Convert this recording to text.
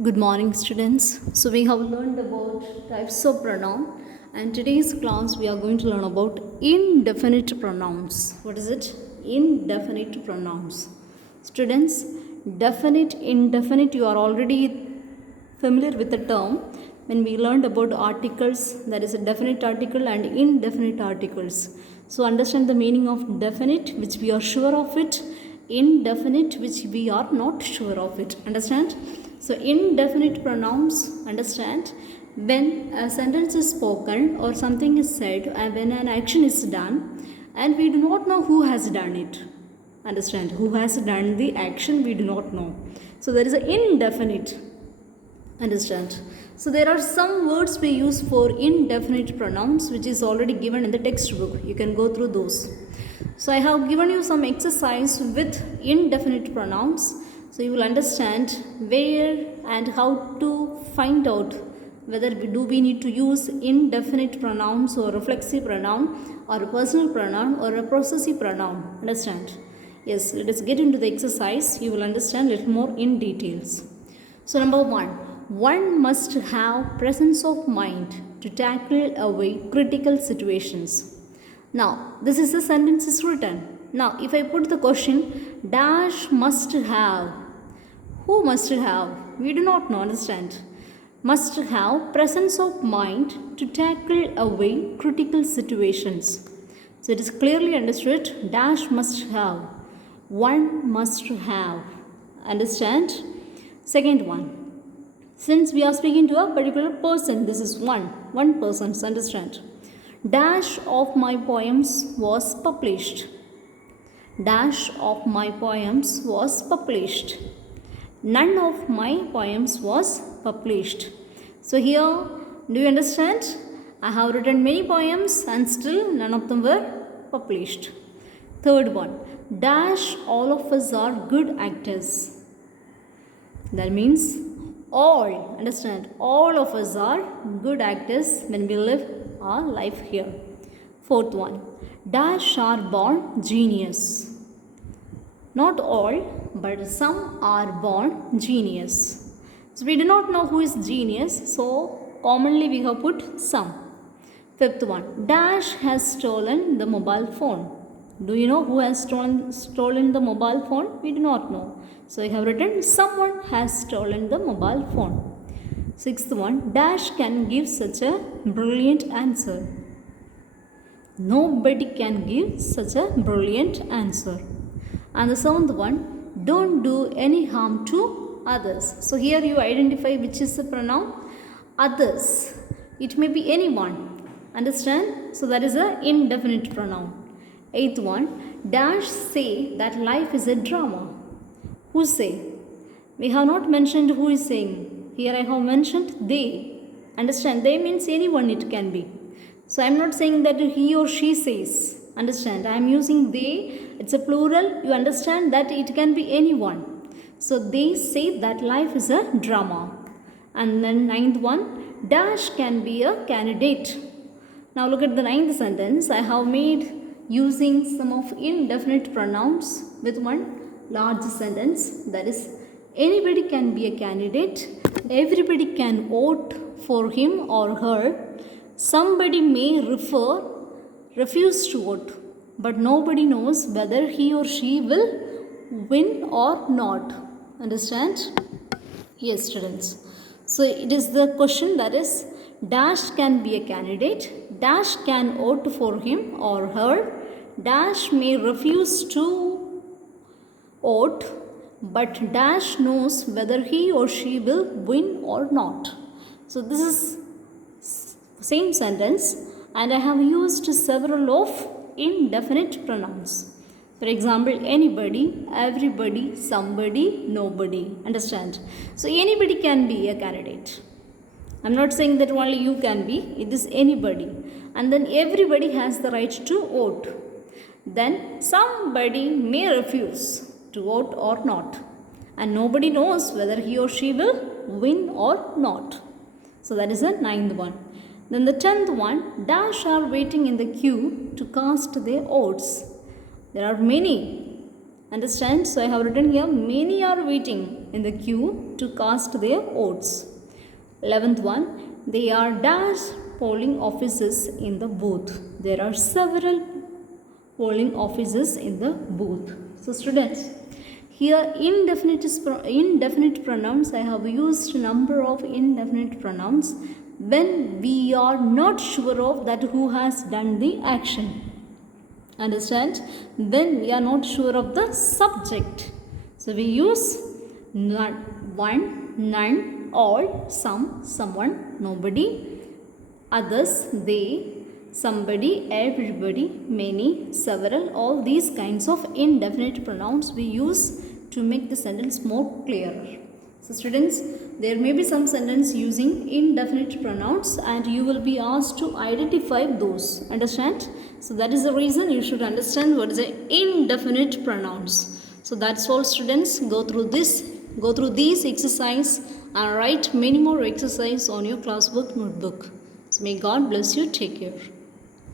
Good morning, students. So we have learned about types of pronoun, and today's class we are going to learn about indefinite pronouns. What is it? Indefinite pronouns. Students, definite, indefinite. You are already familiar with the term when we learned about articles. There is a definite article and indefinite articles. So understand the meaning of definite, which we are sure of it. Indefinite, which we are not sure of it. Understand? So indefinite pronouns, understand, when a sentence is spoken or something is said and when an action is done and we do not know who has done it. Understand? Who has done the action we do not know. So there is an indefinite. Understand? So there are some words we use for indefinite pronouns which is already given in the textbook. You can go through those. So I have given you some exercise with indefinite pronouns. So you will understand where and how to find out whether we need to use indefinite pronouns or reflexive pronoun or a personal pronoun or a possessive pronoun. Understand? Yes, let us get into the exercise. You will understand a little more in details. So number one must have presence of mind to tackle away critical situations. Now, this is the sentence is written. Now, if I put the question, dash must have. Who must have? We do not know, understand. Must have presence of mind to tackle away critical situations. So, it is clearly understood, dash must have. One must have. Understand? Second one. Since we are speaking to a particular person, this is one person, understand. Dash of my poems was published. Dash of my poems was published. None of my poems was published. So here, do you understand? I have written many poems and still none of them were published. Third one, dash all of us are good actors. That means all, understand, all of us are good actors when we live our life here. Fourth one, dash are born genius. Not all, but some are born genius. So we do not know who is genius, so commonly we have put some. Fifth one, dash has stolen the mobile phone. Do you know who has stolen the mobile phone? We do not know. So I have written someone has stolen the mobile phone. Sixth one, dash can give such a brilliant answer. Nobody can give such a brilliant answer. And the seventh one, don't do any harm to others. So here you identify which is the pronoun others. It may be anyone. Understand? So that is an indefinite pronoun. Eighth one, dash say that life is a drama. Who say? We have not mentioned who is saying. Here I have mentioned they. Understand? They means anyone it can be. So I am not saying that he or she says. Understand? I am using they. It's a plural. You understand that it can be anyone. So they say that life is a drama. And then ninth one, dash can be a candidate. Now look at the ninth sentence. I have made using some of indefinite pronouns with one large sentence, that is, anybody can be a candidate, everybody can vote for him or her, somebody may refuse to vote, but nobody knows whether he or she will win or not. Understand? Yes, students. So it is the question, that is, dash can be a candidate, dash can vote for him or her, dash may refuse to vote, but dash knows whether he or she will win or not. So this is same sentence, and I have used several of indefinite pronouns. For example, anybody, everybody, somebody, nobody. Understand? So anybody can be a candidate. I'm not saying that only you can be, it is anybody. And then everybody has the right to vote. Then somebody may refuse to vote or not. And nobody knows whether he or she will win or not. So that is the ninth one. Then the 10th one, dash are waiting in the queue to cast their votes. There are many. Understand? So I have written here, many are waiting. in the queue to cast their votes. 11th one, there are dash polling offices in the booth. There are several polling offices in the booth. So students, here indefinite pronouns, I have used number of indefinite pronouns when we are not sure of that who has done the action. Understand? When we are not sure of the subject. So we use none, one, none, all, some, someone, nobody, others, they, somebody, everybody, many, several. All these kinds of indefinite pronouns we use to make the sentence more clearer. So students, there may be some sentence using indefinite pronouns and you will be asked to identify those. Understand? So that is the reason you should understand what is the indefinite pronouns. So that's all students. Go through these exercise and write many more exercise on your classwork notebook. So may God bless you. Take care.